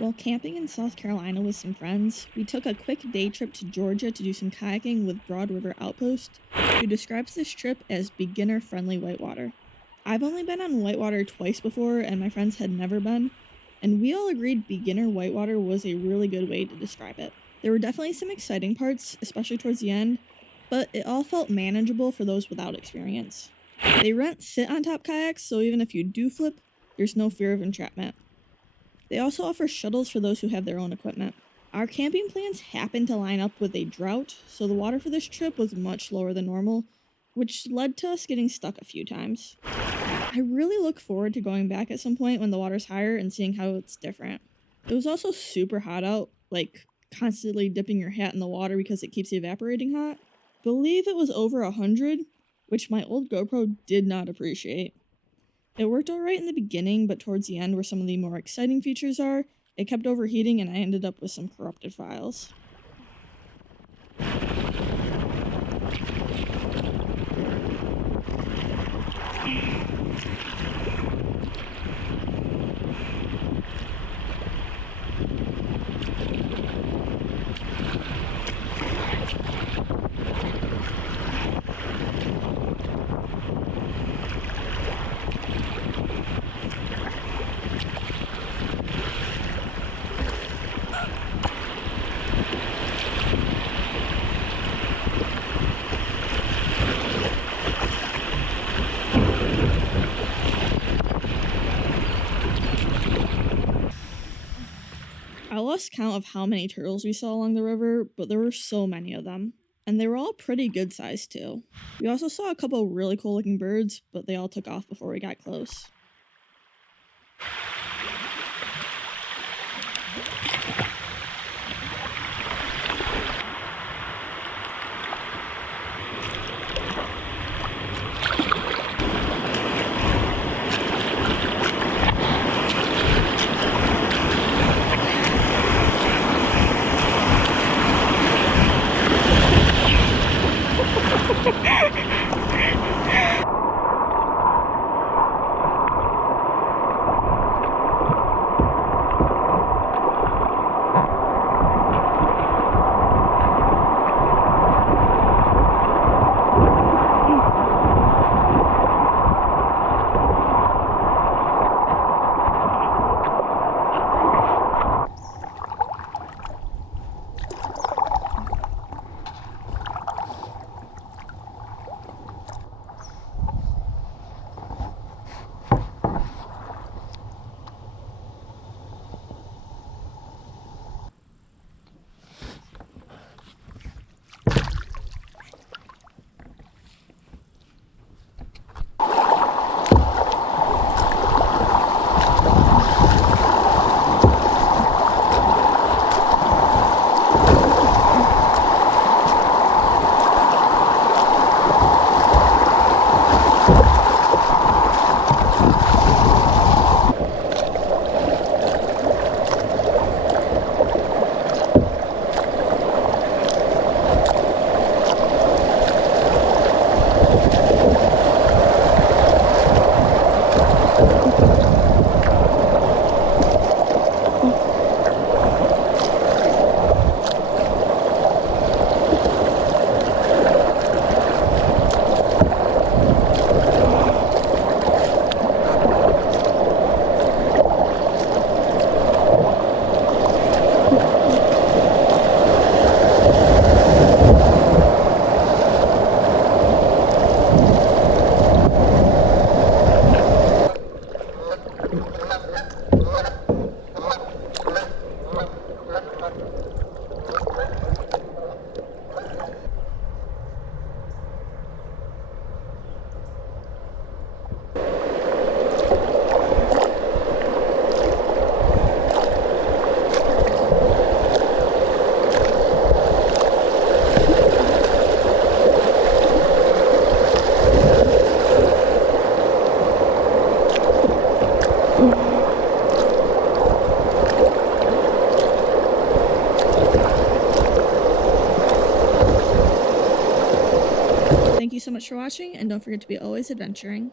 While camping in South Carolina with some friends, we took a quick day trip to Georgia to do some kayaking with Broad River Outpost, who describes this trip as beginner-friendly whitewater. I've only been on whitewater twice before, and my friends had never been, and we all agreed beginner whitewater was a really good way to describe it. There were definitely some exciting parts, especially towards the end, but it all felt manageable for those without experience. They rent sit-on-top kayaks, so even if you do flip, there's no fear of entrapment. They also offer shuttles for those who have their own equipment. Our camping plans happened to line up with a drought, so the water for this trip was much lower than normal, which led to us getting stuck a few times. I really look forward to going back at some point when the water's higher and seeing how it's different. It was also super hot out, like constantly dipping your hat in the water because it keeps evaporating hot. Believe it was over 100, which my old GoPro did not appreciate. It worked alright in the beginning, but towards the end where some of the more exciting features are, it kept overheating and I ended up with some corrupted files. I lost count of how many turtles we saw along the river, but there were so many of them. And they were all pretty good sized too. We also saw a couple really cool looking birds, but they all took off before we got close. Thank you so much for watching, and don't forget to be always adventuring.